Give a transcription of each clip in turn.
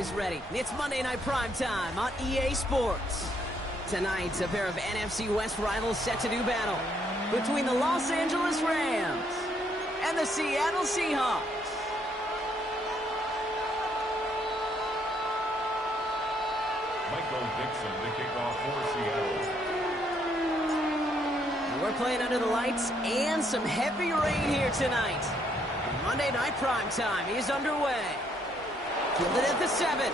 Everybody's ready. It's Monday Night Prime Time on EA Sports. Tonight, a pair of NFC West rivals set to do battle between the Los Angeles Rams and the Seattle Seahawks. Michael Dixon to kick off for Seattle. We're playing under the lights and some heavy rain here tonight. Monday Night Prime Time is underway. Fielded at the 7.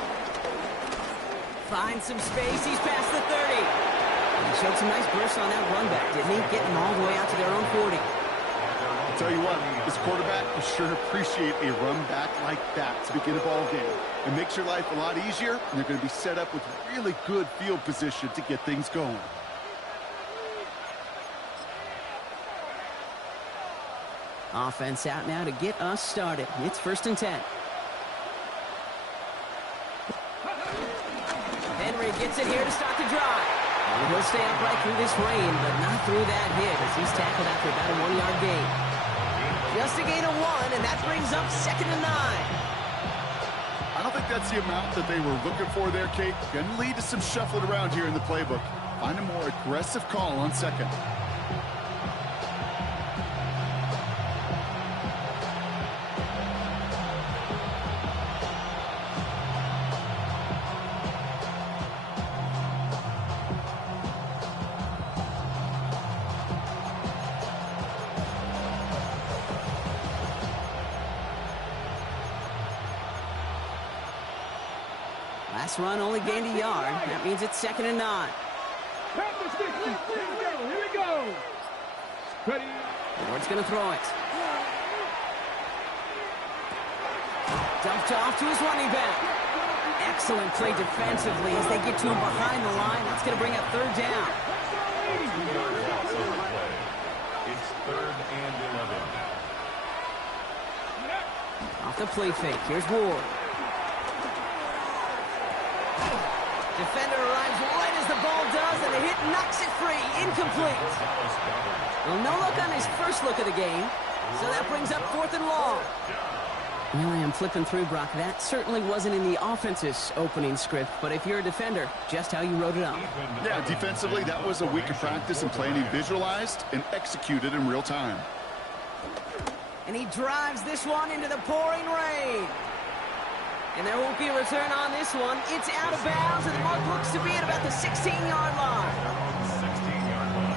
Finds some space. He's past the 30. He showed some nice bursts on that run back, didn't he? Getting them all the way out to their own 40. I'll tell you what, this quarterback will sure appreciate a run back like that to begin a ball game. It makes your life a lot easier, and they're going to be set up with really good field position to get things going. Offense out now to get us started. It's 1st and 10. Henry gets it here to start the drive. And he'll stay upright through this rain, but not through that hit as he's tackled after about a 1-yard gain. Just a gain of 1, and that brings up 2nd and 9. I don't think that's the amount that they were looking for there, Kate. Going to lead to some shuffling around here in the playbook. Find a more aggressive call on 2nd. Last run only gained a yard. That means it's 2nd and 9. Here we go. Ready. Ward's going to throw it. Dumped off to his running back. Excellent play defensively as they get to him behind the line. That's going to bring up 3rd down. It's 3rd and 11. Off the play fake. Here's Ward. Defender arrives right as the ball does, and the hit knocks it free. Incomplete. Well, no look on his first look of the game, so that brings up 4th and long. Well, I am flipping through, Brock. That certainly wasn't in the offense's opening script, but if you're a defender, just how you wrote it up. Yeah, defensively, that was a week of practice and planning visualized and executed in real time. And he drives this one into the pouring rain. And there won't be a return on this one. It's out of bounds, and the mark looks to be at about the 16-yard line. 16-yard line.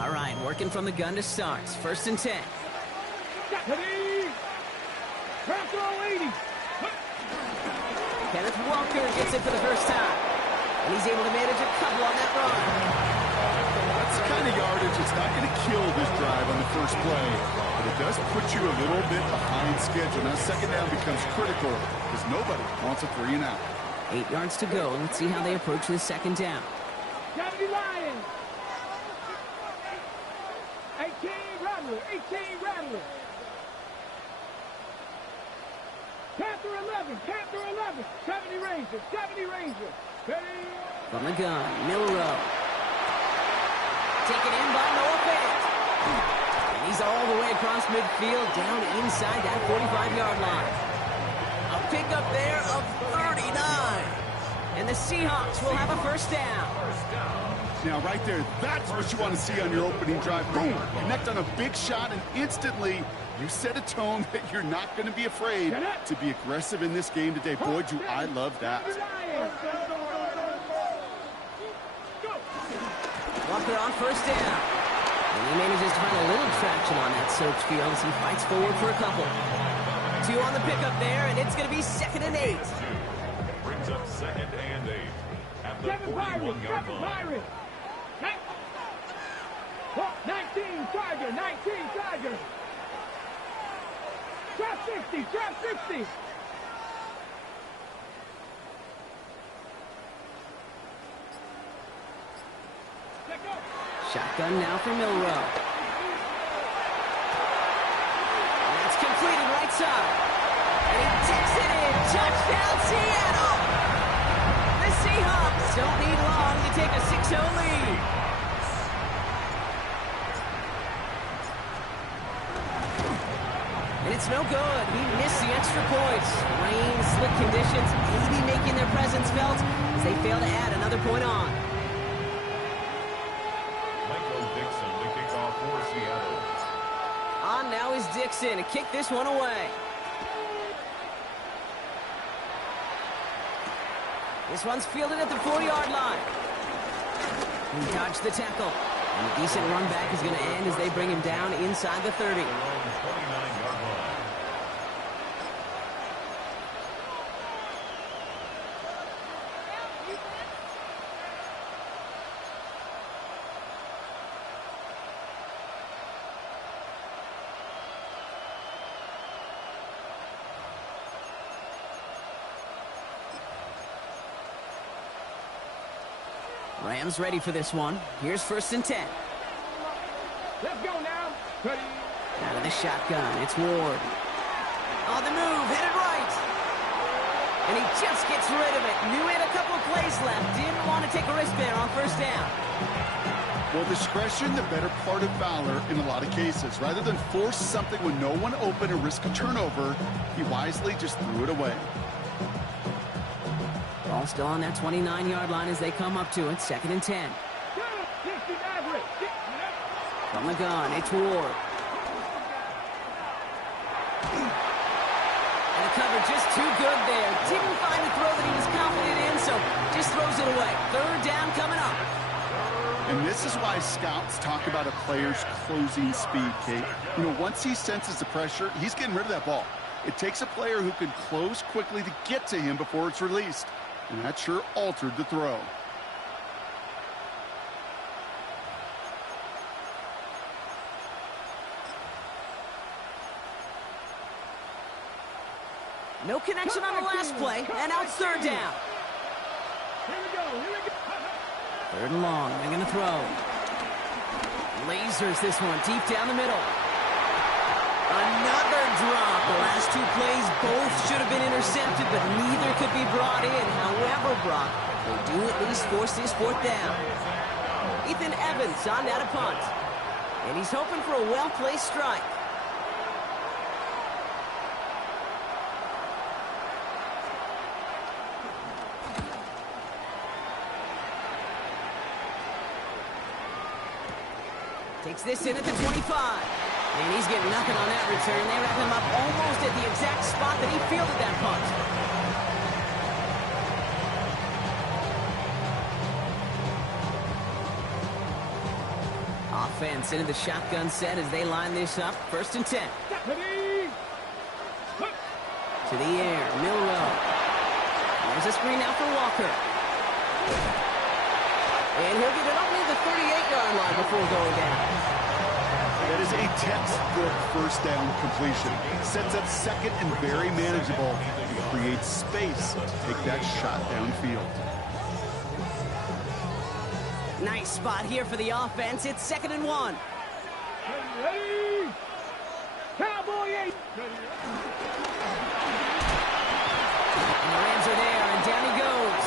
All right, working from the gun to start. 1st and 10. Ready. Cross all 80. Kenneth Walker gets it for the first time. And he's able to manage a couple on that run. That's the kind of yardage that's not going to kill this drive on the first play, but it does put you a little bit behind schedule. Now 2nd down becomes critical because nobody wants a 3 and out. 8 yards to go. Let's see how they approach this 2nd down. Gotta be Lions. 18 Rattler. 18 Rattler. Panther 11. Panther 11. 70 Ranger. 70 Ranger. Ready. From the gun, Milrow. Taken in by Noah Bennett. And he's all the way across midfield, down inside that 45-yard line. A pickup there of 39. And the Seahawks will have a 1st down. Now, right there, that's what you want to see on your opening drive. Boom! Connect on a big shot, and instantly you set a tone that you're not going to be afraid to be aggressive in this game today. Boy, do I love that. Walker on 1st down. And he manages to find a little traction on that search field as he fights forward for a couple. 2 on the pickup there, and it's going to be 2nd and 8. Brings up 2nd and 8 at the 41-yard line. 19 Tiger. 19 Tiger. Drop 60. Drop 60. Shotgun now for Milrow. And that's completed right side. And he takes it in. Touchdown, Seattle! The Seahawks don't need long to take a 6-0 lead. And it's no good. He missed the extra points. Rain, slick conditions, maybe making their presence felt as they fail to add another point on. On now is Dixon to kick this one away. This one's fielded at the 40-yard line. He dodged the tackle. And a decent run back is going to end as they bring him down inside the 30. Rams ready for this one. Here's 1st and 10. Let's go now. Ready. Out of the shotgun, it's Ward. On the move, hit it right. And he just gets rid of it. Knew he had a couple of plays left. Didn't want to take a risk there on 1st down. Well, discretion, the better part of valor in a lot of cases. Rather than force something when no one open and risk a turnover, he wisely just threw it away. Ball still on that 29-yard line as they come up to it. 2nd and 10. From the gun, it's Ward. And the cover just too good there. Didn't find the throw that he was confident in, so just throws it away. 3rd down coming up. And this is why scouts talk about a player's closing speed, Kate. You know, once he senses the pressure, he's getting rid of that ball. It takes a player who can close quickly to get to him before it's released. And that sure altered the throw. No connection on the last play, and now it's 3rd down. Here we go. 3rd and long, they're going to throw. Lasers this one, deep down the middle. Another drop. The last 2 plays both should have been intercepted, but neither could be brought in. However, Brock, they do at least force this 4th down. Ethan Evans on that a punt. And he's hoping for a well-placed strike. Takes this in at the 25. And he's getting nothing on that return. They wrap him up almost at the exact spot that he fielded that punt. Offense into the shotgun set as they line this up. 1st and 10. To the air, Milrow. There's a screen out for Walker. And he'll get it only the 38-yard line before going down. That is a textbook 1st down completion. Sets up 2nd and very manageable. It creates space to take that shot downfield. Nice spot here for the offense. It's 2nd and 1. Ready. Cowboy 8. And the Rams are there, and down he goes.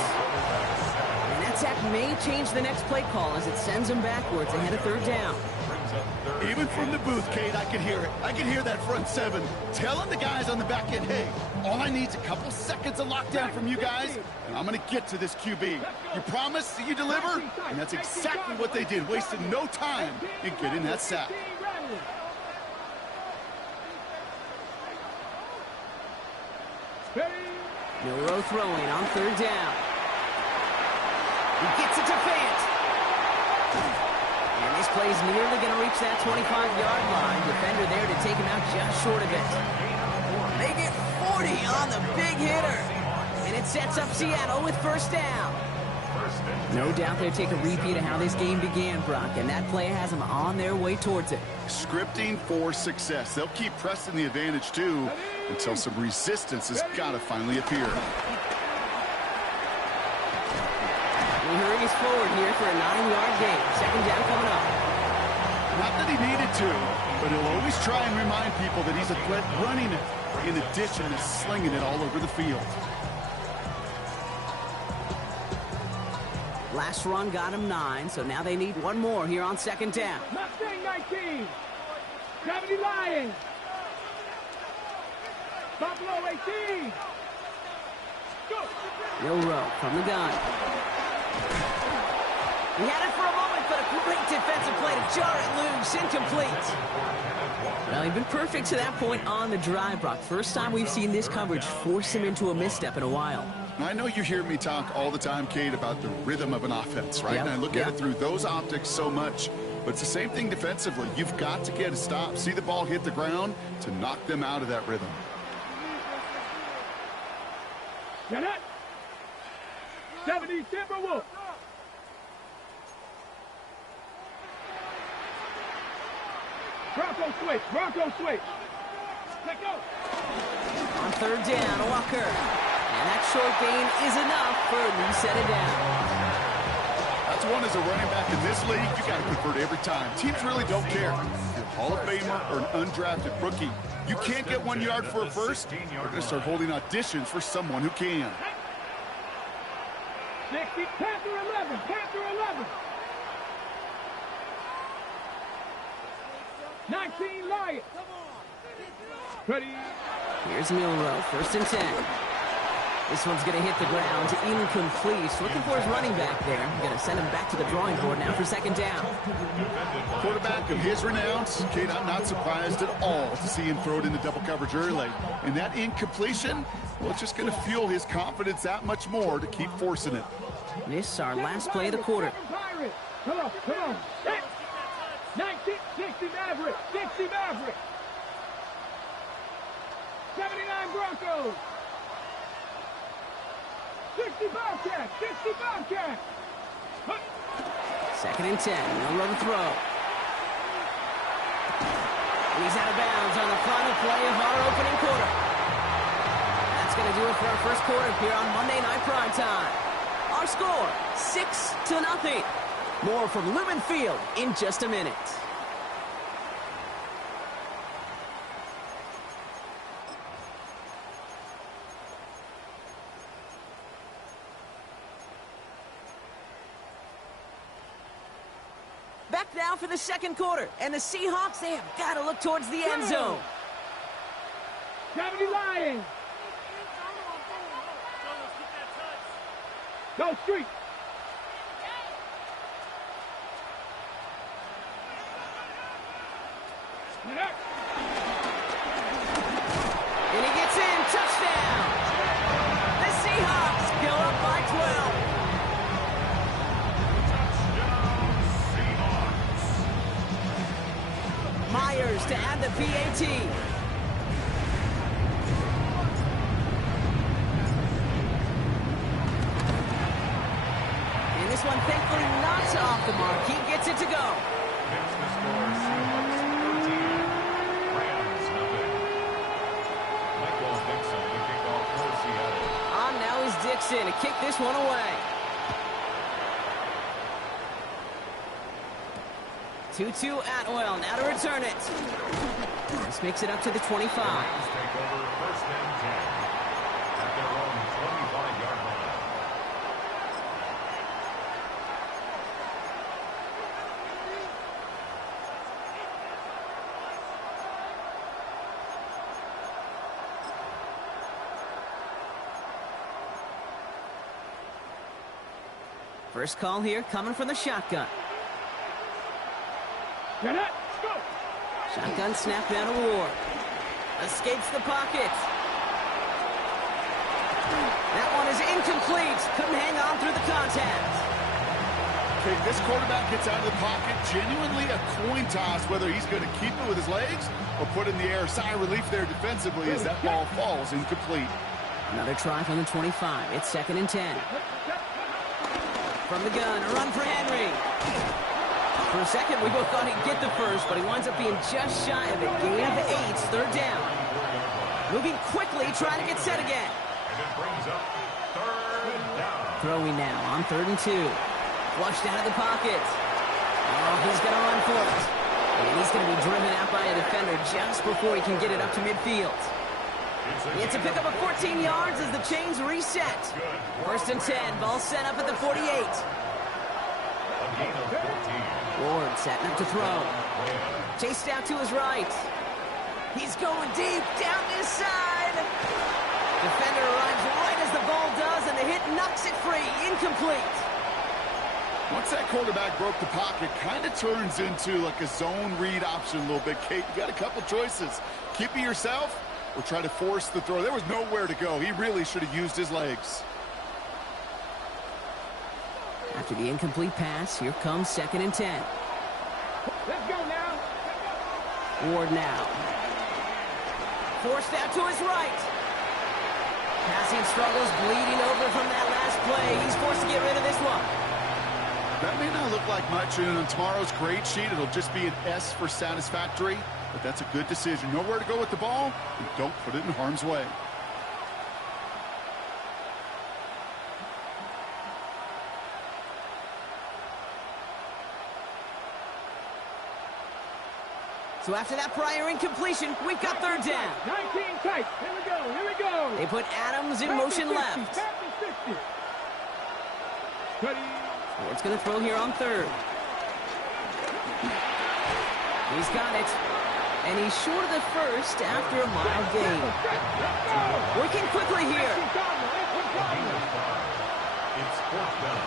And that sack may change the next play call as it sends him backwards ahead of 3rd down. Even from the booth, Kate, I could hear it. I could hear that front 7 telling the guys on the back end, hey, all I need is a couple seconds of lockdown from you guys, and I'm going to get to this QB. You promise that you deliver? And that's exactly what they did, wasted no time in getting that sack. Milrow throwing on 3rd down. He gets it to Fant. And this play's nearly going to reach that 25-yard line. Defender there to take him out just short of it. They get 40 on the big hitter. And it sets up Seattle with 1st down. No doubt they'll take a repeat of how this game began, Brock, and that play has them on their way towards it. Scripting for success. They'll keep pressing the advantage, too, until some resistance has got to finally appear. He hurries forward here for a 9-yard gain. 2nd down coming up. Not that he needed to, but he'll always try and remind people that he's a threat running it, in addition to slinging it all over the field. Last run got him 9, so now they need one more here on 2nd down. Mustang 19. 70 Lions. Buffalo 18. Go. Milrow from the gun. He had it for a moment, but a great defensive play to jar it loose. Incomplete. Well, he'd been perfect to that point on the drive, Brock. First time we've seen this coverage force him into a misstep in a while. I know you hear me talk all the time, Kate, about the rhythm of an offense, right? Yep. And I look at it through those optics so much. But it's the same thing defensively. You've got to get a stop, see the ball hit the ground to knock them out of that rhythm. Get it. 70 Timberwolves. Bronco switch. Bronco switch. Let go. On third down, Walker. And that short gain is enough for a new set it down. That's one as a running back in this league, you got to convert every time. Teams really don't care. If you're a Hall of Famer or an undrafted rookie, you can't get 1 yard for a first, we're going to start holding auditions for someone who can. 60, Panther 11, Panther 11. 19, Lions. Ready. Here's Milrow, first and 10. This one's going to hit the ground, incomplete. Looking for his running back there. Going to send him back to the drawing board now for second down. Quarterback of his renounce, Kate, I'm not surprised at all to see him throw it into double coverage early. And that incompletion, well, it's just going to fuel his confidence that much more to keep forcing it. This is our last play of the quarter. Come on, come on. 19, 60 Maverick, 60 Maverick. 79 Broncos. 60 Bobcats, 60 Bobcats. Second and 10, no run throw. And he's out of bounds on the final play of our opening quarter. That's going to do it for our first quarter here on Monday Night Primetime. Our score, 6-0. More from Lumen Field in just a minute. Back now for the second quarter. And the Seahawks, they have got to look towards the end zone. 70 Lions. Go street. And he gets in. Touchdown. The Seahawks go up by 12. Myers to add the PAT. And this one thankfully not off the mark. He gets it to go. Here's the score, Seahawks 13, Rams nothing. Michael Dixon to kick off for Seattle. On now is Dixon to kick this one away. 2-2 Atwell, now to return it. This makes it up to the 25. Rams take over first and 10 at their own 25-yard line. First call here coming from the shotgun. Get it. Go. Shotgun snap down to Ward. Escapes the pocket. That one is incomplete. Couldn't hang on through the contact. Okay, this quarterback gets out of the pocket, genuinely a coin toss whether he's going to keep it with his legs or put it in the air. Sigh of relief there defensively as that ball falls incomplete. Another try from the 25. It's second and 10. From the gun, a run for Henry. For a second, we both thought he'd get the first, but he winds up being just shy of it. Gain of 8, third down. Moving quickly, trying to get set again. And it brings up third down. Throwing now on 3rd and 2. Flushed out of the pocket. Oh, he's going to run for it. And he's going to be driven out by a defender just before he can get it up to midfield. It's a pickup of 14 yards as the chains reset. First and 10, ball set up at the 48. A gain of 14. Ward setting up to throw. Chased out to his right. He's going deep down this side. Defender arrives right as the ball does, and the hit knocks it free. Incomplete. Once that quarterback broke the pocket, kind of turns into like a zone read option a little bit, Kate. You got a couple choices. Keep it yourself or try to force the throw. There was nowhere to go. He really should have used his legs. After the incomplete pass, here comes 2nd and 10. Let's go now. Ward now. Forced out to his right. Passing struggles, bleeding over from that last play. He's forced to get rid of this one. That may not look like much, and on tomorrow's grade sheet, it'll just be an S for satisfactory, but that's a good decision. Nowhere to go with the ball, and don't put it in harm's way. So after that prior incompletion, we've got 3rd down. 19 tight. Here we go. Here we go. They put Adams in motion left. 60. Ready. Ward's going to throw here on 3rd. He's got it. And he's short of the first after a mile gain. Working quickly here. It's 4th down.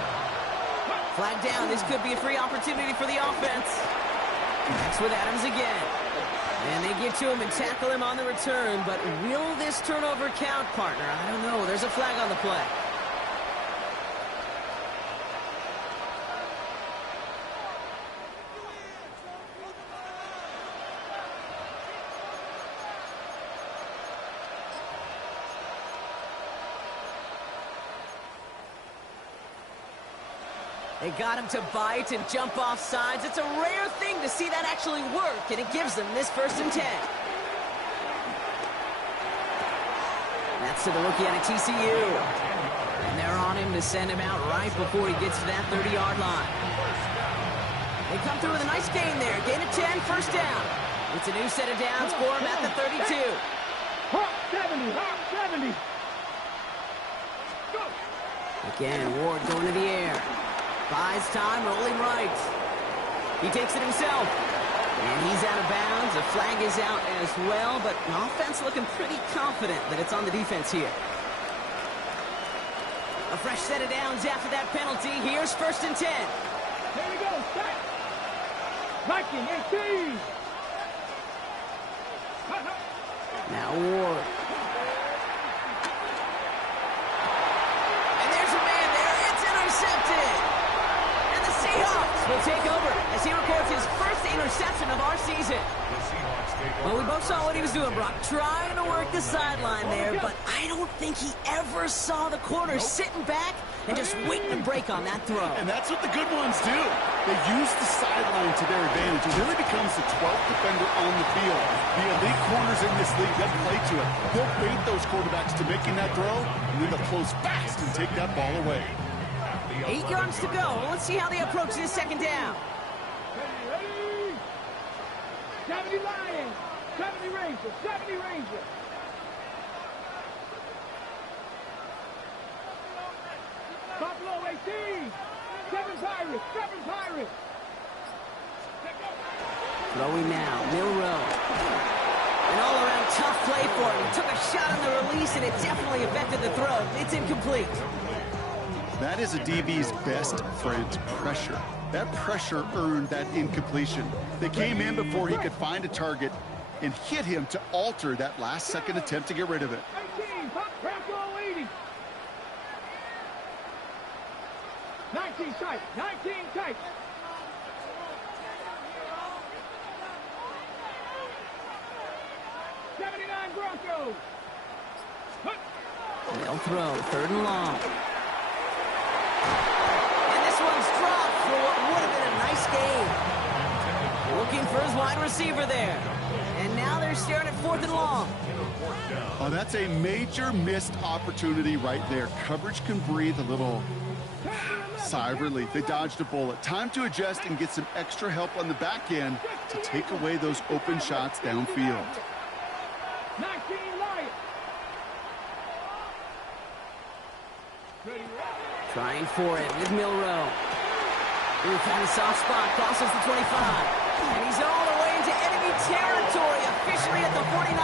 Flag down. This could be a free opportunity for the offense. Next with Adams again. And they get to him and tackle him on the return. But will this turnover count, partner? I don't know. There's a flag on the play. They got him to bite and jump off sides. It's a rare thing to see that actually work, and it gives them this 1st and 10. That's to the rookie out of TCU. And they're on him to send him out right before he gets to that 30-yard line. They come through with a nice gain there. Gain of 10, 1st down. It's a new set of downs for him at the 32. 70. Again, Ward going to the air. Buys time, rolling right. He takes it himself. And he's out of bounds. The flag is out as well, but the offense looking pretty confident that it's on the defense here. A fresh set of downs after that penalty. Here's 1st and 10. Here we go. Start. Viking 18. Now Ward. And there's a man there. It's intercepted. Seahawks will take over as he records his 1st interception of our season. Well, we both saw what he was doing, Brock, trying to work the sideline there, but I don't think he ever saw the corner sitting back and just waiting to break on that throw. And that's what the good ones do. They use the sideline to their advantage. It really becomes the 12th defender on the field. The elite corners in this league, they'll play to it. They'll bait those quarterbacks to making that throw, and then they'll close fast and take that ball away. 8 yards to go. Let's see how they approach this 2nd down. Ready. 70 Lions. 70 Rangers. 70 Rangers. Buffalo 18. 7 Pirates. 7 Pirates. Throwing now. Milrow. An all-around tough play for him. He took a shot on the release, and it definitely affected the throw. It's incomplete. That is a DB's best friend, pressure. That pressure earned that incompletion. They came in before he could find a target and hit him to alter that last-second attempt to get rid of it. 18, Bronco 80. 19 tight, 19 tight. Broncos. They'll throw, 3rd and long. And this one's dropped for what would have been a nice game. Looking for his wide receiver there. And now they're staring at 4th and long. Oh, that's a major missed opportunity right there. Coverage can breathe a little sigh of relief. They dodged a bullet. Time to adjust and get some extra help on the back end to take away those open shots downfield. 19 Lions. Trying for it with Milrow. Ooh, found a soft spot, crosses the 25. And he's all the way into enemy territory, officially at the 49.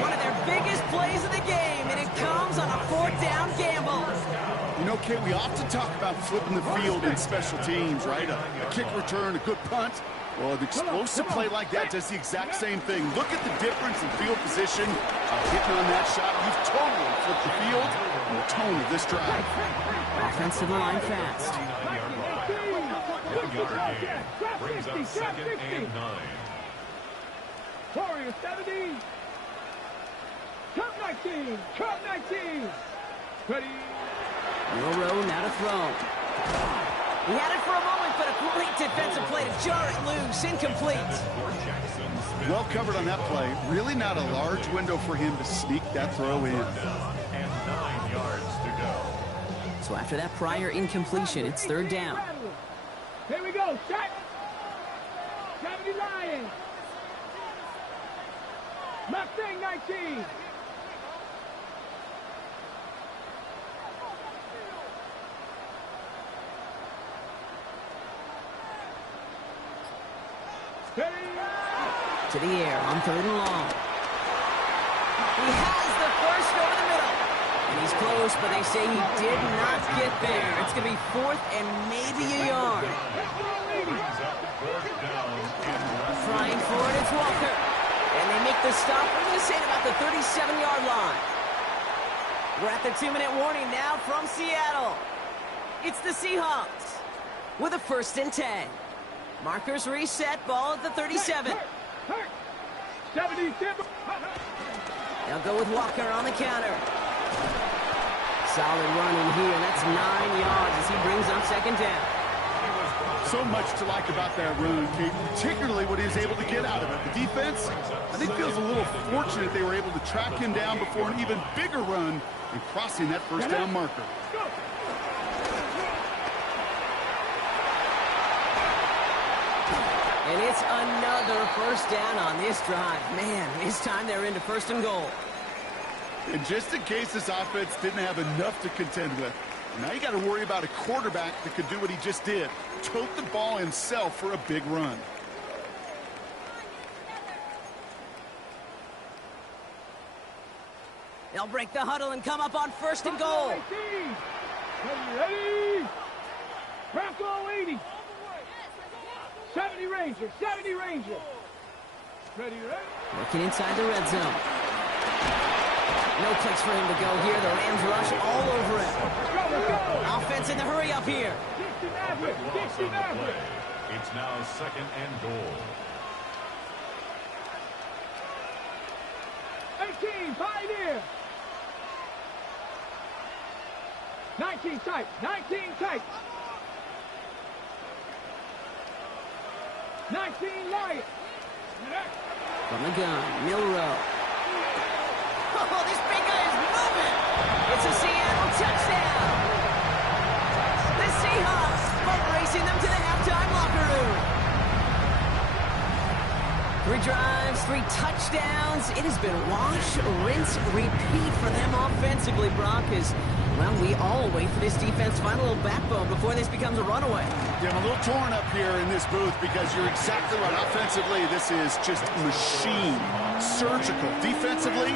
One of their biggest plays of the game, and it comes on a 4th down gamble. You know, Kate, we often talk about flipping the field in special teams, right? A kick return, a good punt. Well, an explosive play like that does the exact same thing. Look at the difference in field position. Hitting on that shot, you've totally flipped the field and the tone of this drive. Offense to the line fast. 1-yard gain. Brings up 2nd and 9. Warriors 70. Cup 19. Cup 19. Ready. Milrow now to throw. He had it for a moment, but a great defensive play to jar it loose. Incomplete. Well covered on that play. Really not a large window for him to sneak that throw in. And 9 yards to go. So after that prior incompletion, it's 3rd down. Here we go. Set. 70 Lions. Mustang 19. To the air on 3rd and long. He has the first over the middle. And he's close, but they say he did not get there. It's going to be 4th and maybe a yard. Trying for it, it's Walker. And they make the stop. We're going to say it about the 37-yard line. We're at the 2-minute warning now from Seattle. It's the Seahawks with a 1st and 10. Markers reset, ball at the 37. 70. They'll go with Walker on the counter. Solid run in here. That's 9 yards as he brings up 2nd down. So much to like about that run, Kate, particularly what he was able to get out of it. The defense, I think, feels a little fortunate they were able to track him down before an even bigger run and crossing that 1st down marker. And it's another 1st down on this drive. Man, this time they're into 1st and goal. And just in case this offense didn't have enough to contend with, now you got to worry about a quarterback that could do what he just did. Tote the ball himself for a big run. They'll break the huddle and come up on 1st and goal. Ready? Bronco 80. 70 Ranger. 70 Ranger. Ready? Working inside the red zone. No place for him to go here. The Rams rush all over him. Offense in the hurry up here. It's now 2nd and goal. 18, pioneer. 19 tight. 19 tight. 19 light. From the gun, Milrow. Oh, this big guy is moving. It's a Seattle touchdown. The Seahawks boat racing them to the halftime locker room. 3 drives, 3 touchdowns. It has been wash, rinse, repeat for them offensively, Brock, as, well, we all wait for this defense to find a little backbone before this becomes a runaway. Yeah, I'm a little torn up here in this booth because you're exactly right. Offensively, this is just machine, surgical. Defensively,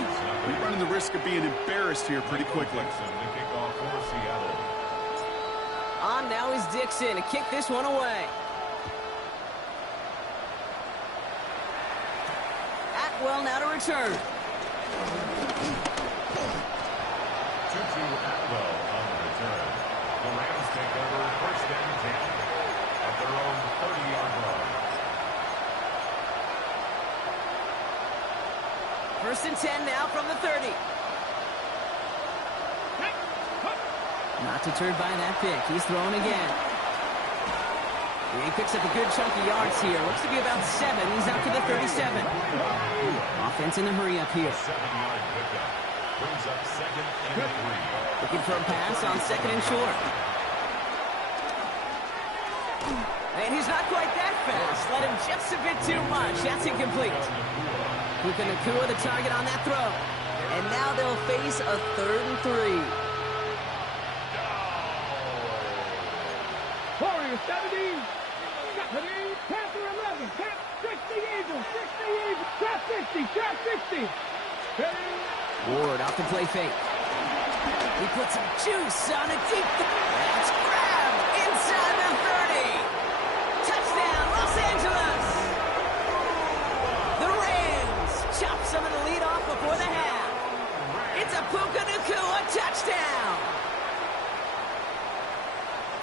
we're running the risk of being embarrassed here pretty quickly. On now is Dixon to kick this one away. Atwell now to return. Tutu Atwell on the return. The Rams take over 1st and 10 at their own 30-yard line. 1st and 10 now from the 30. Not deterred by that pick. He's throwing again. He picks up a good chunk of yards here. Looks to be about 7. He's out to the 37. Offense in the hurry up here. 7-yard pickup. Brings up 2nd and 3. Looking for a pass on 2nd and short. And he's not quite that fast. Let him just a bit too much. That's incomplete. Puka Nacua the target on that throw. And now they'll face a 3rd and 3. Warriors 70. Panther 11. Eagles, 60 Eagles. Trap 50, trap 50. Ward off the play fake. He puts some juice on a deep. That's grabbed inside the 30. Touchdown, Los Angeles. The Rams chop some of the lead off before the half. It's a Puka Nacua touchdown.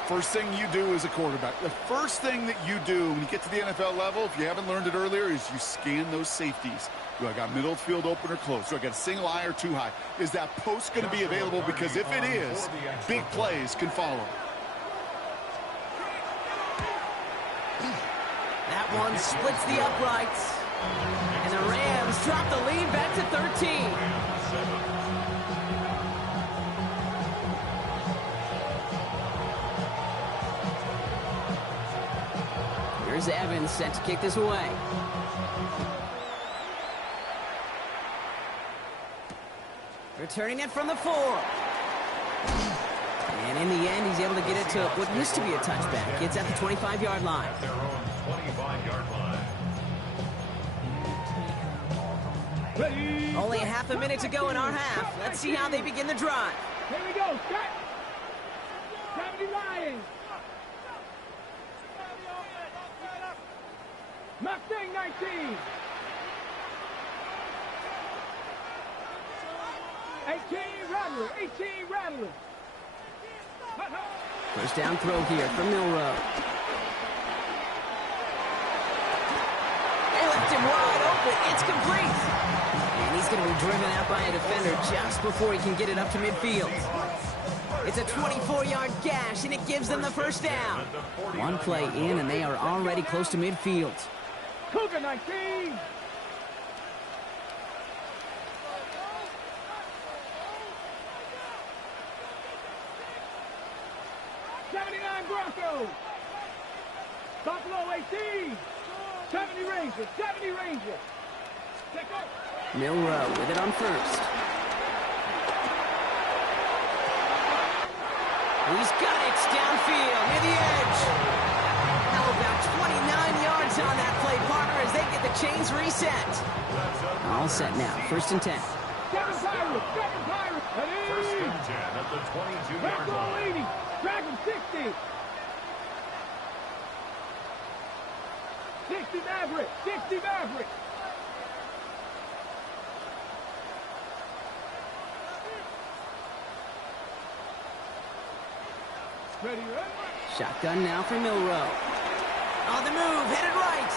First thing you do as a quarterback, the first thing that you do when you get to the NFL level, if you haven't learned it earlier, is you scan those safeties. Do I got middle field open or close? Do I got a single high or too high? Is that post going to be available? Because if it is, big plays can follow. That one splits the uprights. And the Rams drop the lead back to 13. Here's Evans set to kick this away. Returning it from the 4. And in the end, he's able to get it to what used to be a touchback. It's at the 25-yard line. At their own 25-yard line. Only a half a minute to go in our half. Let's see how they begin the drive. Here we go. Set. 70 Lions. Mustang 19. 18 Rattler. 18 Rattler. First down throw here from Milrow. They left him wide open. It's complete. And he's going to be driven out by a defender just before he can get it up to midfield. It's a 24-yard gash, and it gives them the first down. One play in, and they are already close to midfield. Cougar 19. Broncos. Buffalo 18. 70 Rangers. 70 Rangers. Milrow with it on first. He's got it downfield near the edge. How about 29 yards on that play, partner, as they get the chains reset. All set now. First and 10. Seven Pirates. Seven Pirates. First and 10 at the 22-yard line. 80. Dragon 60. 60 Maverick. 60 Maverick. Ready, ready? Shotgun now for Milrow. On the move, headed right.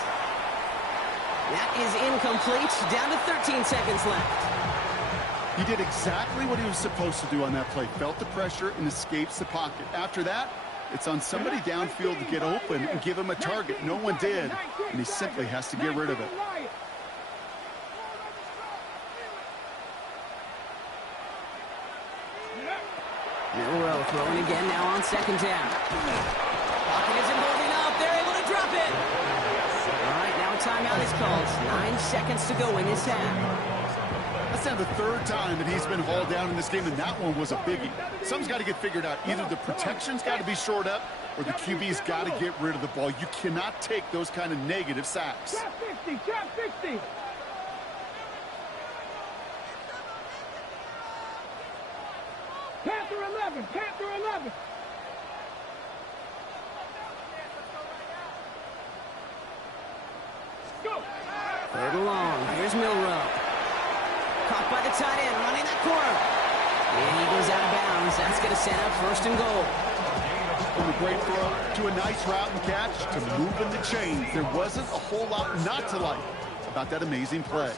That is incomplete. Down to 13 seconds left. He did exactly what he was supposed to do on that play. Felt the pressure and escapes the pocket. After that, it's on somebody downfield to get open and give him a target. No one did, and he simply has to get rid of it. Milrow throwing again now on second down. Pocket isn't holding up. They're able to drop it. All right, now a timeout is called. 9 seconds to go in this half. That's now the third time that he's been hauled down in this game, and that one was a biggie. Something's got to get figured out. Either the protection's got to be shored up, or the QB's got to get rid of the ball. You cannot take those kind of negative sacks. Trap 50, trap 50. Panther 11, Panther 11. Go. Third and long. Here's Milrow. Caught by the tight end, running that corner. And he goes out of bounds. That's going to set up first and goal. From a great throw to a nice route and catch to moving the chains. There wasn't a whole lot not to like about that amazing play.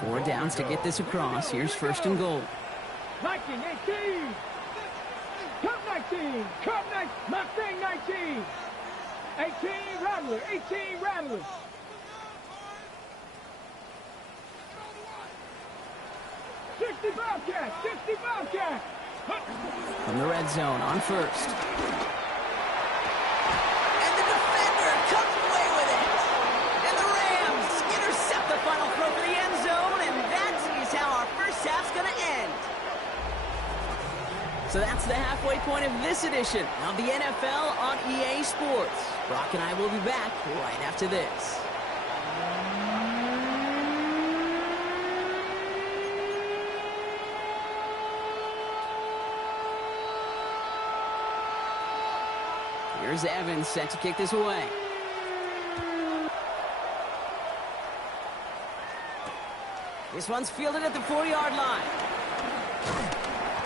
4 downs to get this across. Here's first and goal. 19, 18. Cup 19, Cup 19, Mustang 19. 18 Rattler, 18 Rattler. Bobcat, 60 Bobcat. From the red zone on first. And the defender comes away with it. And the Rams intercept the final throw for the end zone, and that is how our first half's going to end. So that's the halfway point of this edition of the NFL on EA Sports. Brock and I will be back right after this. here's Evans set to kick this away. This one's fielded at the 40-yard line.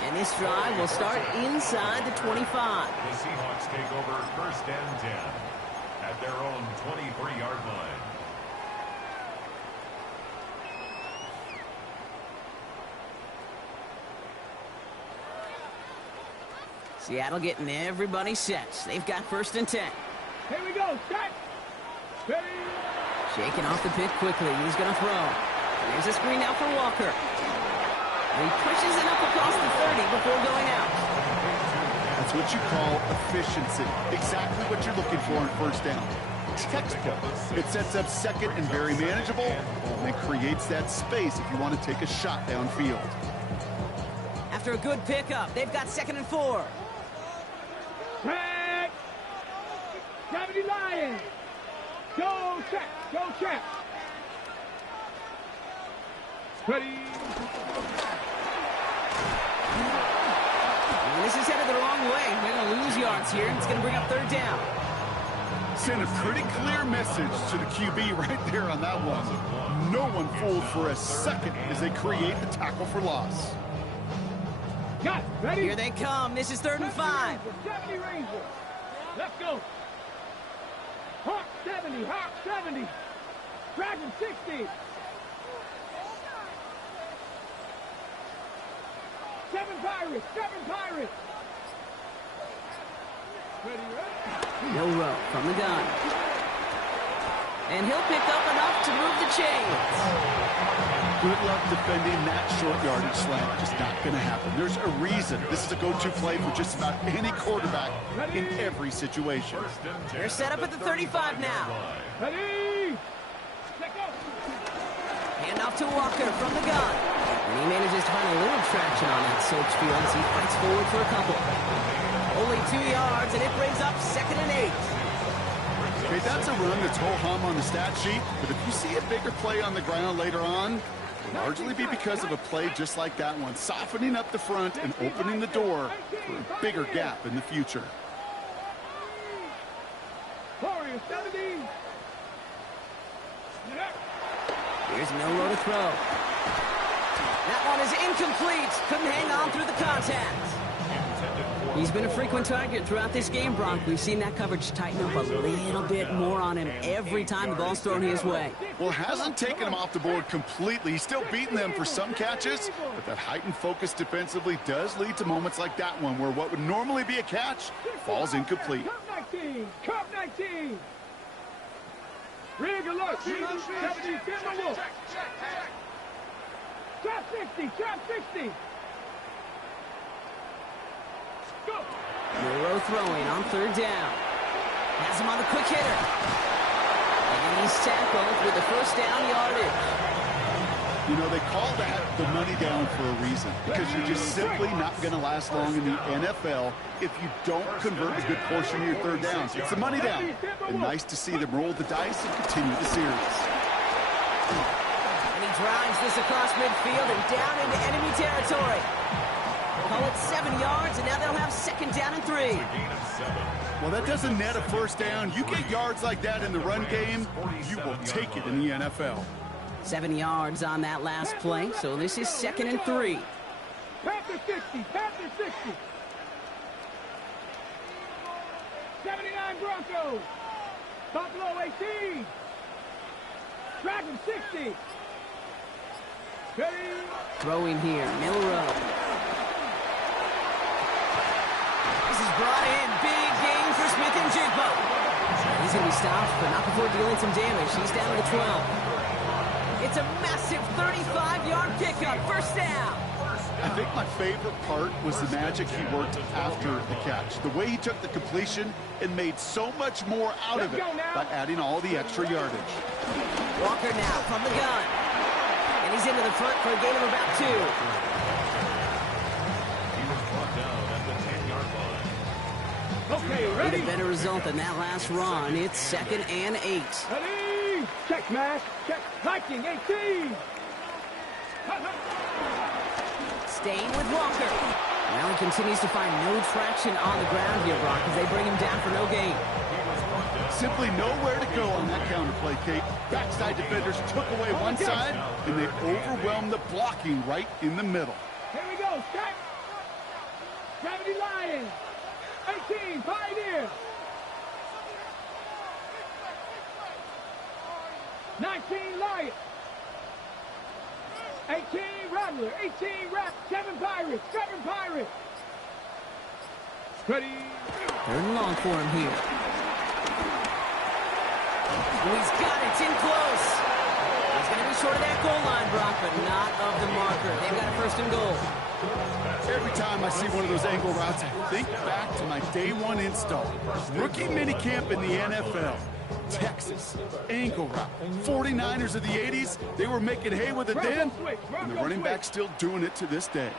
And this drive will start inside the 25. The Seahawks take over 1st and 10 at their own 23-yard line. Seattle getting everybody set. They've got 1st and 10. Here we go. Set. Ready. Shaking off the pick quickly. He's going to throw. There's a screen now for Walker. And he pushes it up across the 30 before going out. That's what you call efficiency. Exactly what you're looking for in 1st down. Textbook. It sets up 2nd and very manageable, and it creates that space if you want to take a shot downfield. After a good pickup, they've got 2nd and 4. Check. 70 Lions. Go check. Go check. Ready. And this is headed the wrong way. They're going to lose yards here, and it's going to bring up 3rd down. Send a pretty clear message to the QB right there on that one. No one fooled for a second as they create the tackle for loss. Got it. Ready. Here they come. This is 3rd and 5. 70 Rangers. Let's go. Hawk 70. Hawk 70. Dragon 60. 7 Pirates. 7 Pirates. Ready. No row from the gun. And he'll pick up enough to move the chains. Good luck defending that short yardage slant. Just not going to happen. There's a reason this is a go-to play for just about any quarterback in every situation. They're set up at the 35 now. Ready. Let go. Hand off to Walker from the gun. And he manages to find a little traction on that soaked field as he fights forward for a couple. Only 2 yards, and it brings up 2nd and 8. Okay, that's a run that's ho-hum on the stat sheet, but if you see a bigger play on the ground later on, it'll largely be because of a play just like that one, softening up the front and opening the door for a bigger gap in the future. Warriors 70. Here's Milrow to throw. That one is incomplete. Couldn't hang on through the contact. He's been a frequent target throughout this game, Bronk. We've seen that coverage tighten up a little bit more on him every time the ball's thrown his way. Well, hasn't taken him off the board completely. He's still beating them for some catches, but that heightened focus defensively does lead to moments like that one where what would normally be a catch falls incomplete. Cup 19. Cup 19. Rig alert. 70. Timberwolves. Trap 60. Trap 60. Go. Milrow throwing on 3rd down. Has him on the quick hitter. And he's tackled with the 1st down yardage. You know, they call that the money down for a reason, because you're just simply not going to last long in the NFL if you don't convert a good portion of your 3rd downs. It's the money down. And nice to see them roll the dice and continue the series. And he drives this across midfield and down into enemy territory. Call it 7 yards, and now they'll have 2nd down and 3. Well, that doesn't net a 1st down. You get yards like that in the run game, you will take it in the NFL. 7 yards on that last play, so this is 2nd and 3. Panther 60. Panther 60. 79 Broncos. Buffalo 18. Dragon 60. Ready. Throwing here, Milrow. This is brought in. Big gain for Smith and Jigba. He's going to be stopped, but not before dealing some damage. He's down to the 12. It's a massive 35-yard pickup. 1st down. I think my favorite part was the magic he worked after the catch. The way he took the completion and made so much more out of it by adding all the extra yardage. Walker now from the gun. And he's into the front for a gain of about 2. Okay, Would ready. have been a result in that last run. It's 2nd and 8. Ready. Check, Mash. Check. Viking 18. Staying with Walker. Well, he continues to find no traction on the ground here, Brock, as they bring him down for no gain. Simply nowhere to go on that counter play, Kate. Backside defenders took away one side, and they overwhelmed the blocking right in the middle. Here we go, stack. 70 Lions. 18 Pioneers. 19 Lions. 18 Rattler. 18 Rat. 7 Pirates. 7 Pirates. Ready. Third and long for him here. Oh, he's got it. It's in close. He's going to be short of that goal line, Brock, but not of the marker. They've got a first and goal. Every time I see one of those angle routes, I think back to my day one install. Rookie minicamp in the NFL. Texas, angle route. 49ers of the 80s, they were making hay with it then, and the running back's still doing it to this day.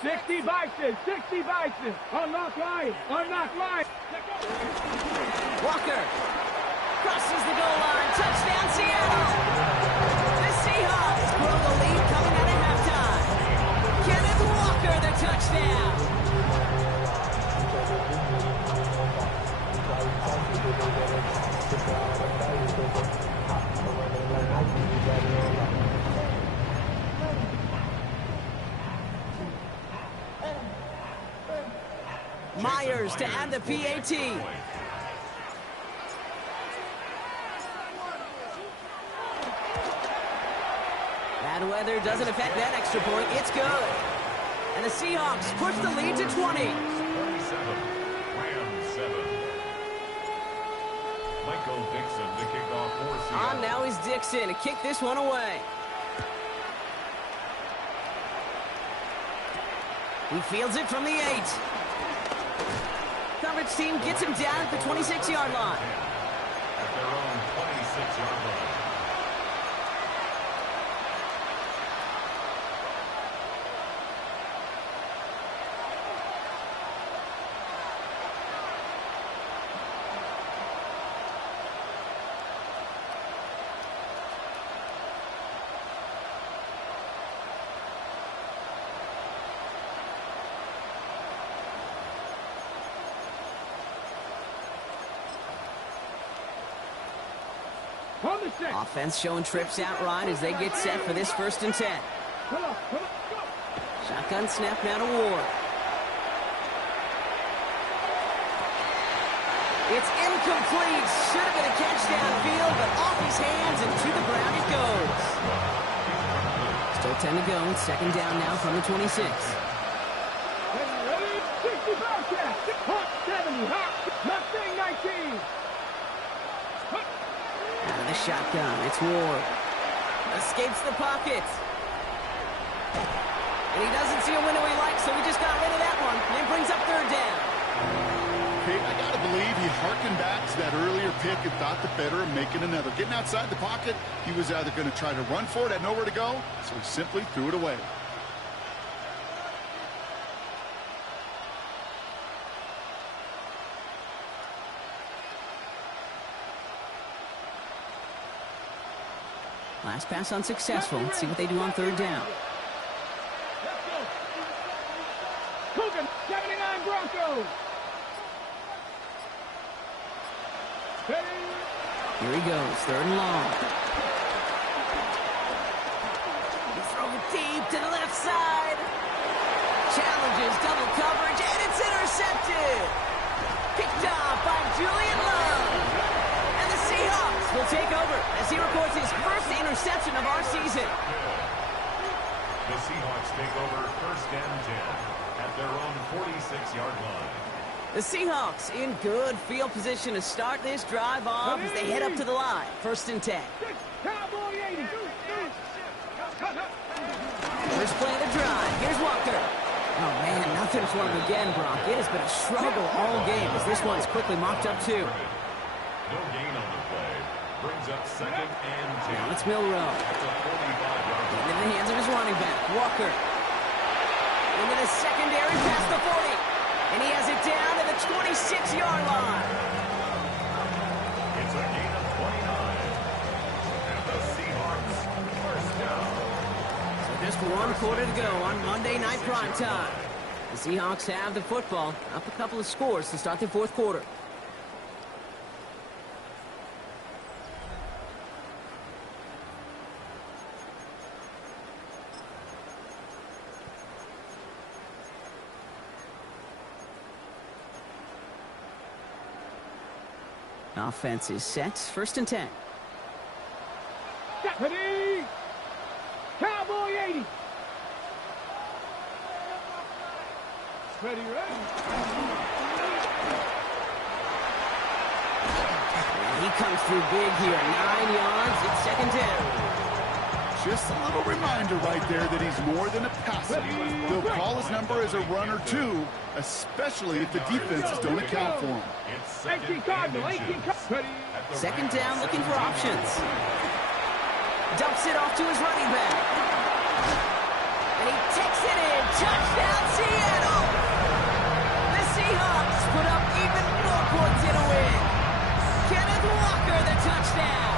60 Bison. 60 Bison. Unlock line. Unlock line. Walker crosses the goal line. Touchdown, Seattle. The Seahawks grow the lead coming out of halftime. Kenneth Walker, the touchdown. Myers to add the PAT. Bad weather doesn't affect that extra point. It's good. And the Seahawks push the lead to 20. 27, Rams 7. Michael Dixon to kick off for Seattle. On now is Dixon to kick this one away. He fields it from the 8. Coverage team gets him down at the 26-yard line. At their own 26-yard line. On the set. Offense showing trips out right as they get set for this 1st and 10. Come on, go. Shotgun snap now to Ward. It's incomplete. Should have been a catch downfield, but off his hands and to the ground it goes. Still 10 to go. 2nd down now from the 26. Ready? 60 Bobcats. Hawk 70. Hawk. Mustang 19. Out of the shotgun, it's Ward. Escapes the pocket. And he doesn't see a window he likes, so he just got rid of that one. And brings up 3rd down. Okay, I got to believe he harkened back to that earlier pick and thought the better of making another. Getting outside the pocket, he was either going to try to run for it, had nowhere to go, so he simply threw it away. Last pass unsuccessful. Let's see what they do on 3rd down. Let's go. Coogan, 79 Broncos. Ready? Here he goes, 3rd and long. He throws it deep to the left side. Challenges double coverage, and it's intercepted. Picked off by Julian Love. And the Seahawks will take over as he records his first interception of our season. The Seahawks take over 1st and 10 at their own 46-yard line. The Seahawks in good field position to start this drive off as they head up to the line. 1st and 10. Cowboy 80. First play of the drive. Here's Walker. Oh, man, nothing for him again, Brock. It has been a struggle all game as this one's quickly mocked up, too. No gain on the play. Brings up 2nd and 10. Now it's Milrow. That's a 45-yard line. In the hands of his running back, Walker. Into the secondary past the 40. And he has it down to the 26-yard line. It's a gain of 29. And the Seahawks first down. So Just one quarter to go on Monday Night Primetime. The Seahawks have the football, up a couple of scores to start the fourth quarter. Offense is set. First and 10. Ready? Cowboy 80. Ready, ready. And he comes through big here. 9 yards. It's second down. Just a little reminder right there that he's more than a passer. They'll call his number as a runner, too, especially if the defenses don't account for him. 18 Cardinal, 18 Cardinal. Second down, looking for options. Dumps it off to his running back. And he takes it in. Touchdown, Seattle! The Seahawks put up even more points in a win. Kenneth Walker, the touchdown.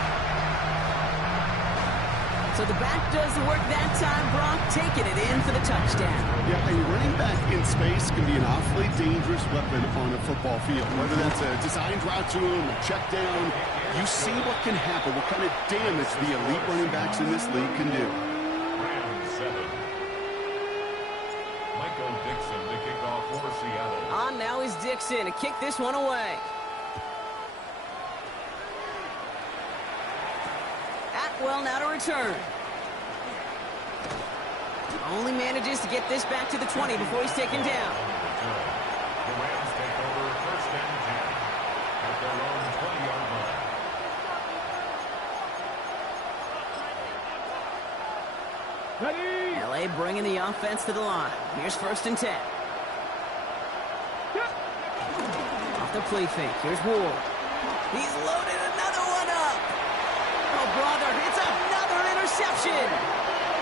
So the back does the work that time, Brock, taking it in for the touchdown. Yeah, a running back in space can be an awfully dangerous weapon on a football field. Whether that's a designed route to him, a check down, you see what can happen, what kind of damage the elite running backs in this league can do. Round 7. Michael Dixon to kick off for Seattle. On now is Dixon to kick this one away. Atwell now to return. Only manages to get this back to the 20 before he's taken down. The Rams take over first and 10 at their own 20-yard line. Ready? LA bringing the offense to the line. Here's first and 10. Off the play fake. Here's Ward. He's loaded another one up. Oh, brother, it's another interception.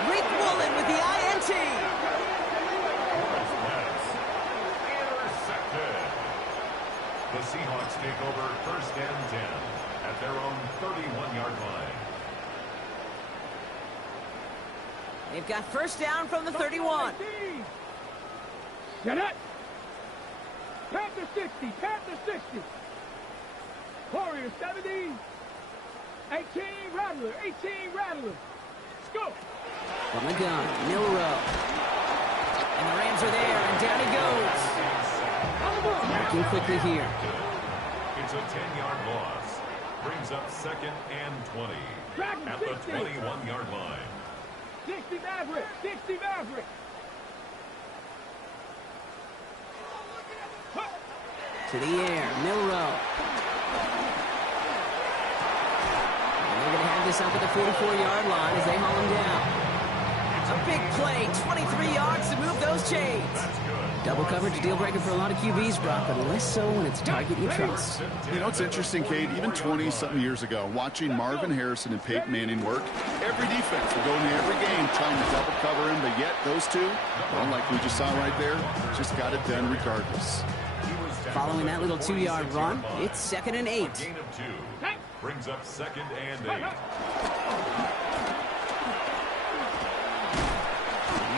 Rick Woolen with the INT. Intercepted. The Seahawks take over first and 10 at their own 31-yard line. They've got first down from the 31. Get it. Panther 60, Panther 60. Warrior 70. 18 Rattler, 18 Rattler. Let's go. From the gun, Milrow. And the Rams are there, and down he goes. Working quickly here. It's a 10-yard loss. Brings up second and 20 at the 21-yard line. 60 Maverick, 60 Maverick. To the air, Milrow. And they're going to have this up at the 44-yard line as they haul him down. A big play, 23 yards to move those chains. Double coverage, deal breaker for a lot of QBs, Brock, but less so when it's a target you trust. You know, it's interesting, Cade, even 20-something years ago, watching Marvin Harrison and Peyton Manning work, every defense would go into every game trying to double cover him, but yet those two, well, like we just saw right there, just got it done regardless. Following that little 2-yard run, it's second and 8. Gain of 2 brings up second and 8.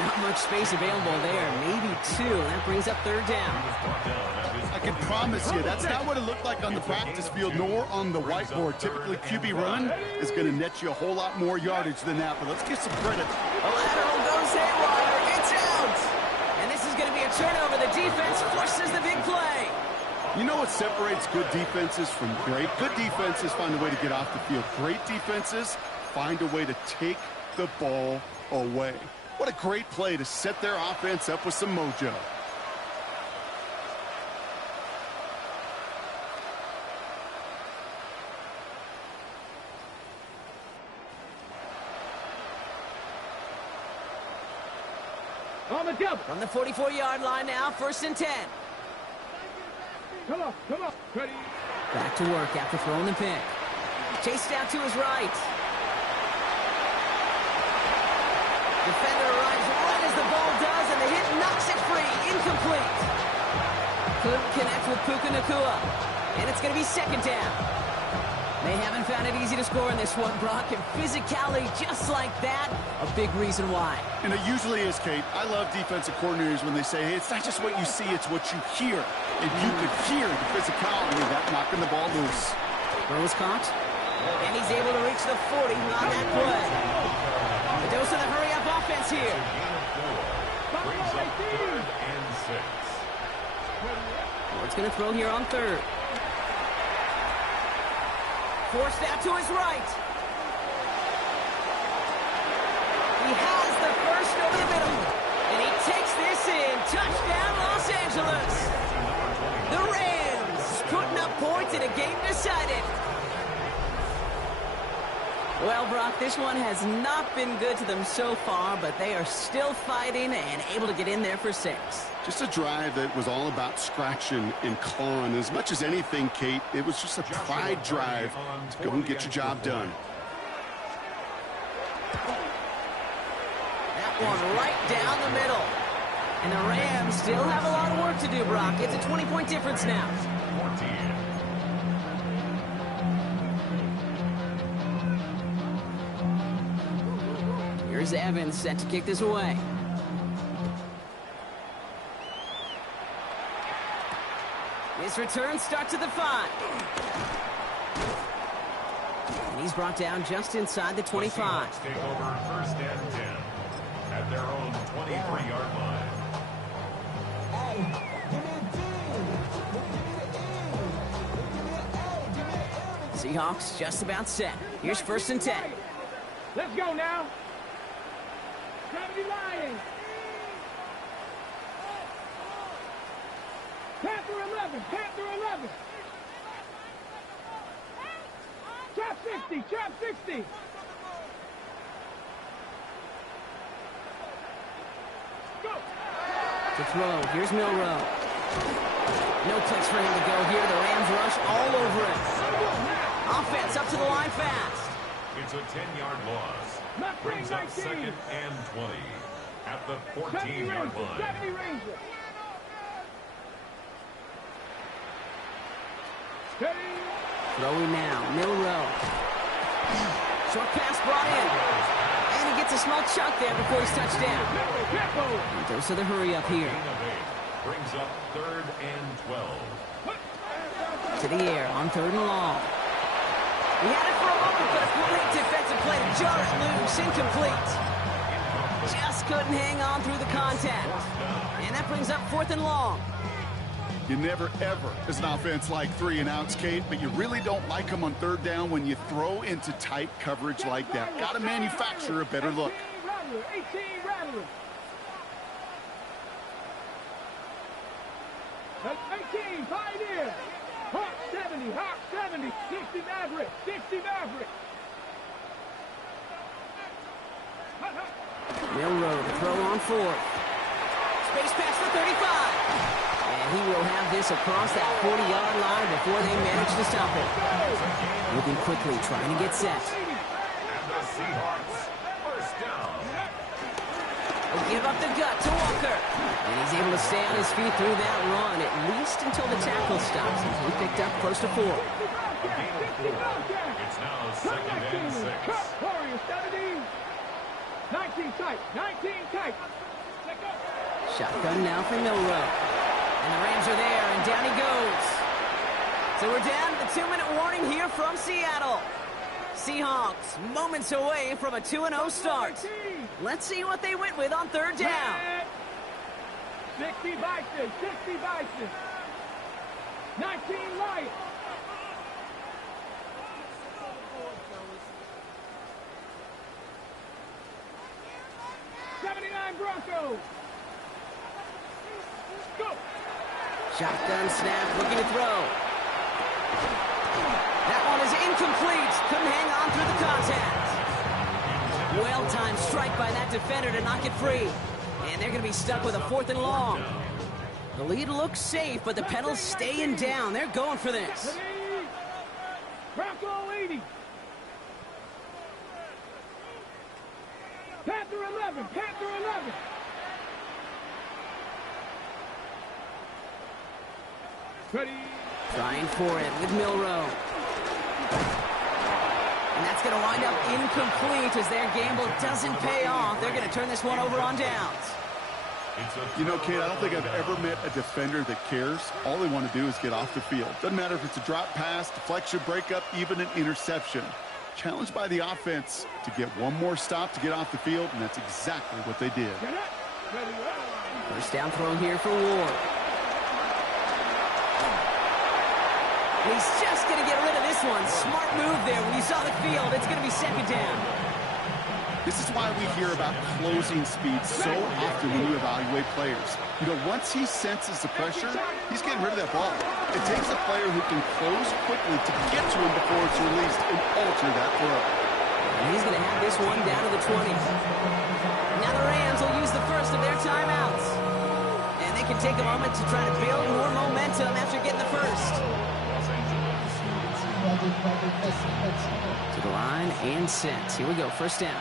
Not much space available there. Maybe 2. That brings up third down. I can promise you, that's not what it looked like on the practice field, nor on the whiteboard. Typically, QB run is going to net you a whole lot more yardage than that, but let's give some credit. A lateral goes haywire. It's out. And this is going to be a turnover. The defense forces the big play. You know what separates good defenses from great? Good defenses find a way to get off the field. Great defenses find a way to take the ball away. What a great play to set their offense up with some mojo. On the double. From the 44-yard line now, first and 10. Come on, come on. Ready. Back to work after throwing the pick. Chased out to his right. Defender arrives right as the ball does, and the hit knocks it free. Incomplete. Couldn't connect with Puka Nacua. And it's going to be second down. They haven't found it easy to score in this one, Brock, and physicality just like that, a big reason why. And it usually is, Kate. I love defensive coordinators when they say, hey, it's not just what you see, it's what you hear. And you could hear the physicality of that knocking the ball loose. Throw was caught, and he's able to reach the 40 on that play. The dose of the hurry-up offense here. Brings up 3rd and 6. Ward's going to throw here on 3rd. Forced out to his right. He has the first over the middle. And he takes this in. Touchdown, Los Angeles. The Rams putting up points in a game decided. Well, Brock, this one has not been good to them so far, but they are still fighting and able to get in there for 6. Just a drive that was all about scratching and clawing. As much as anything, Kate, it was just a pride drive to go and get your job done. That one right down the middle. And the Rams still have a lot of work to do, Brock. It's a 20-point difference now. 14. Here's Evans set to kick this away. His return starts at the 5. And he's brought down just inside the 25. The Seahawks take over 1st and 10 at their own 23-yard line. Seahawks just about set. Here's 1st and 10. Let's go now. 70 Lions. Panther 11. Panther 11. Trap 60. Trap 60. Go. To throw. Here's Milrow. No place for him to go here. The Rams rush all over it. Offense up to the line fast. It's a 10-yard loss. Brings up 2nd and 20 at the 14-yard line. 70 Ranger. Steady. Throwing now. Milrow. Short pass brought in. And he gets a small chunk there before he's touched down. And those are the hurry up here. Brings up 3rd and 12. To the air on 3rd and long. He had it for a moment, but a great defensive play to jar it loose. Incomplete. Just couldn't hang on through the contact. And that brings up 4th and long. You never, ever, as an offense, like 3 and outs, Kate, but you really don't like them on 3rd down when you throw into tight coverage like that. Got to manufacture a better look. 18 Rattler. 18 Pioneer. Hawk 70. Hawk 70. 60 Maverick. 60 Maverick. Milrow to throw on 4th. Space pass for 35. And he will have this across that 40-yard line before they manage to stop it. Moving quickly, trying to get set. And the Seahawks, 1st down. He'll give up the gut to Walker. And he's able to stay on his feet through that run, at least until the tackle stops. And he picked up close to 4. A gain of 4. It's now 2nd and 6. Warriors 70. 19 tight. 19 tight. Shotgun now for Milrow. And the Rams are there, and down he goes. So we're down to the 2-minute warning here from Seattle. Seahawks moments away from a 2-0 start. Let's see what they went with on 3rd down. 60 Bison. 60 Bison. 19 Lions. Broncos. Go. Shotgun snap, looking to throw. That one is incomplete. Couldn't hang on through the contact. Well-timed strike by that defender to knock it free. And they're going to be stuck with a 4th and long. The lead looks safe, but the pedals staying down. They're going for this. Bronco 80. Panther 11. Panther 11. Ready. Trying for it with Milrow. And that's going to wind up incomplete as their gamble doesn't pay off. They're going to turn this one over on downs. You know, Kate, I don't think I've ever met a defender that cares. All they want to do is get off the field. Doesn't matter if it's a drop pass, deflection, breakup, even an interception. Challenged by the offense to get one more stop to get off the field, and that's exactly what they did. First down throw here for Ward. He's just going to get rid of this one. Smart move there. When you saw the field, it's going to be second down. This is why we hear about closing speed so often when you evaluate players. You know, once he senses the pressure, he's getting rid of that ball. It takes a player who can close quickly to get to him before it's released and alter that throw. And he's going to have this one down to the 20. Now the Rams will use the first of their timeouts. And they can take a moment to try to build more momentum after getting the first. To the line and set. Here we go, first down.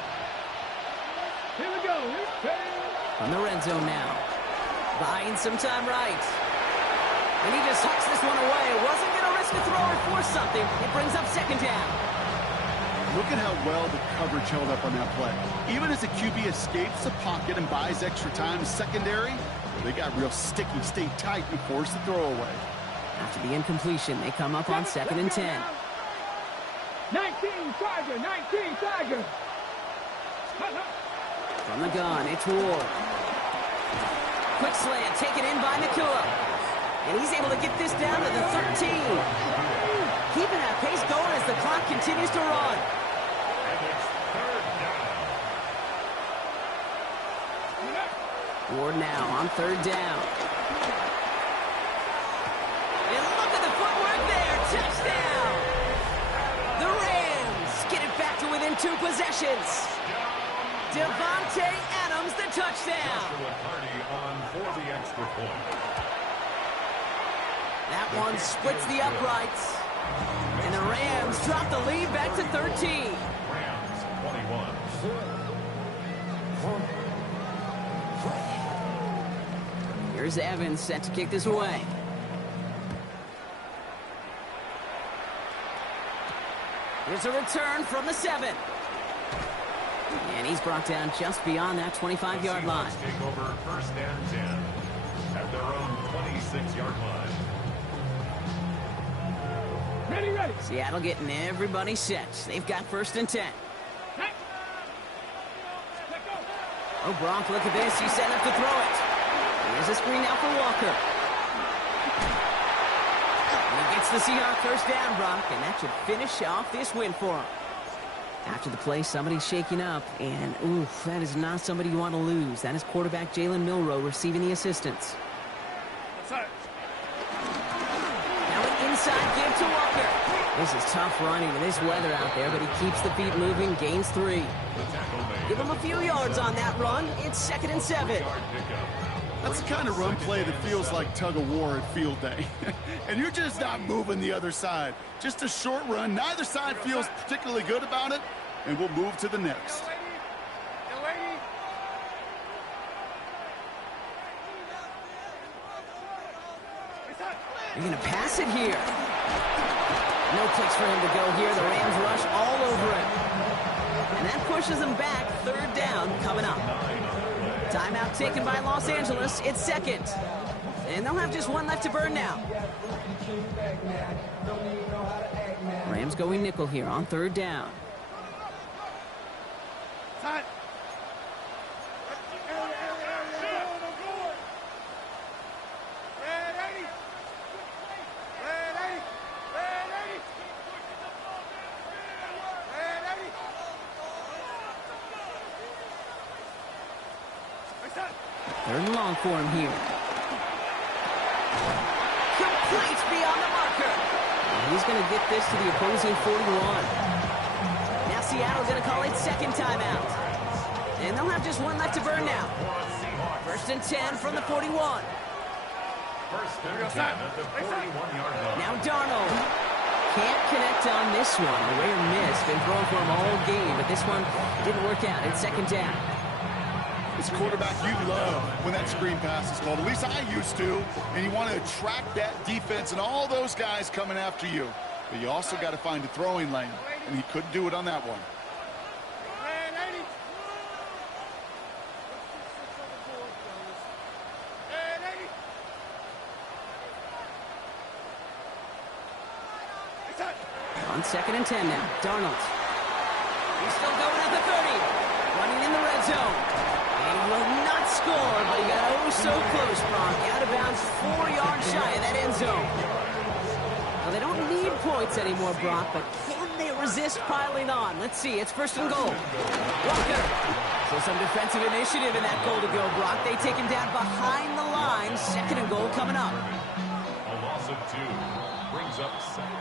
Here we go. From the red zone now. Buying some time right. And he just hucks this one away. Wasn't going to risk a throw or force something. It brings up second down. Look at how well the coverage held up on that play. Even as the QB escapes the pocket and buys extra time, secondary, they got real sticky, stayed tight, and forced the throw away. After the incompletion, they come up on 2nd and 10. 19 Tiger, 19 Tiger. From the gun, it's Ward. Quick slant, taken in by Nakua. And he's able to get this down to the 13. Keeping that pace going as the clock continues to run. Ward now on 3rd down. And look at the footwork there. Touchdown. The Rams get it back to within 2 possessions. Devontae Adams, the touchdown. That one splits the uprights. And the Rams drop the lead back to 13. Rams 21. Here's Evans set to kick this away. Here's a return from the 7. And he's brought down just beyond that 25-yard line. Take over 1st and 10 at their own 26-yard line. Ready, ready. Seattle getting everybody set. They've got 1st and 10. Oh, Gronk, look at this. He's set up to throw it. Here's a screen out for Walker. And he gets the Seahawks first down, Gronk, and that should finish off this win for him. After the play, somebody's shaking up, and oof, that is not somebody you want to lose. That is quarterback Jalen Milroe receiving the assistance. Now an inside give to Walker. This is tough running in this weather out there, but he keeps the feet moving, gains 3. Give him a few yards on that run. It's 2nd and 7. That's the kind of run play that feels like tug-of-war at field day. And you're just not moving the other side. Just a short run. Neither side feels particularly good about it, and we'll move to the next. They're going to pass it here. No place for him to go here. The Rams rush all over it. And that pushes them back. 3rd down coming up. Timeout taken by Los Angeles. It's 2nd. And they'll have just 1 left to burn now. Rams going nickel here on 3rd down. Third and long for him here. Complete beyond the marker. And he's going to get this to the opposing 41. Now Seattle going to call it 2nd timeout. And they'll have just 1 left to burn now. 1st and 10 from the 41. 1st and 10 at the 41-yard line. Now Darnold can't connect on this one. A rare miss. Been thrown for him all game, but this one didn't work out. It's 2nd down. It's quarterback you love when that screen pass is called. At least I used to. And you want to attract that defense and all those guys coming after you. But you also got to find a throwing lane. and he couldn't do it on that one. On 2nd and 10 now, Darnold. He's still going at the 30. Running in the red zone. And he will not score, but he got oh so close, Brock. Out of bounds 4 yards shy of that end zone. Now, they don't need points anymore, Brock, but can they resist piling on? Let's see. It's 1st and goal. Walker. So some defensive initiative in that goal to go, Brock. They take him down behind the line. 2nd and goal coming up. A loss of 2 brings up 2nd.